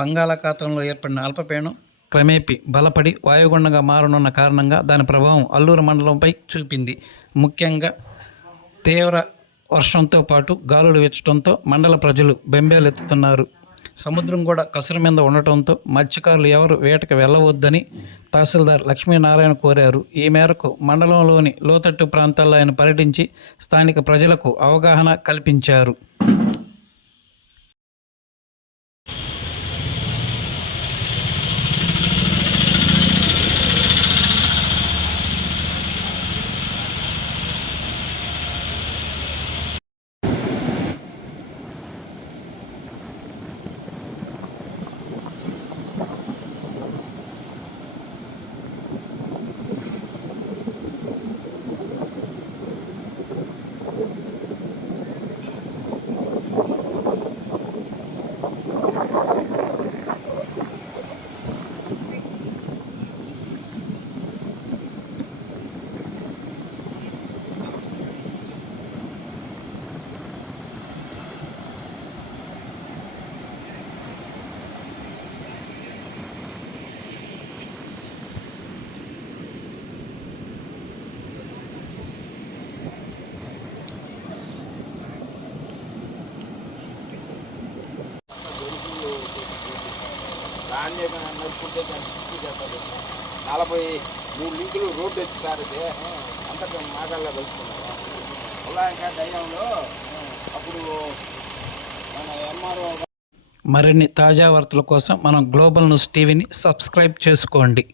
బంగాళాఖాతంలో ఏర్పడిన అల్పపీడనం క్రమేపీ బలపడి వాయుగుండంగా మారనున్న కారణంగా దాని ప్రభావం అల్లూరు మండలంపై చూపింది. ముఖ్యంగా తీవ్ర వర్షంతో పాటు గాలులు వీచడంతో మండల ప్రజలు బెంబేలెత్తుతున్నారు. సముద్రం కూడా కసురు మీద ఉండటంతో మత్స్యకారులు ఎవరు వేటకు వెళ్ళవద్దని తహసీల్దార్ లక్ష్మీనారాయణ కోరారు. ఈ మేరకు మండలంలోని లోతట్టు ప్రాంతాల్లో ఆయన పర్యటించి స్థానిక ప్రజలకు అవగాహన కల్పించారు. దాన్ని నడుపుకుంటే దాన్ని చేస్తారు. 43 లింకులు రోడ్డు వచ్చి సారితే అంతటా మాగాల్లో కలుసుకున్నారు. అలా ఇంకా దయ్యంలో అప్పుడు మన ఎంఆర్ఓ. మరిన్ని తాజా వార్తల కోసం మనం గ్లోబల్ న్యూస్ టీవీని సబ్స్క్రైబ్ చేసుకోండి.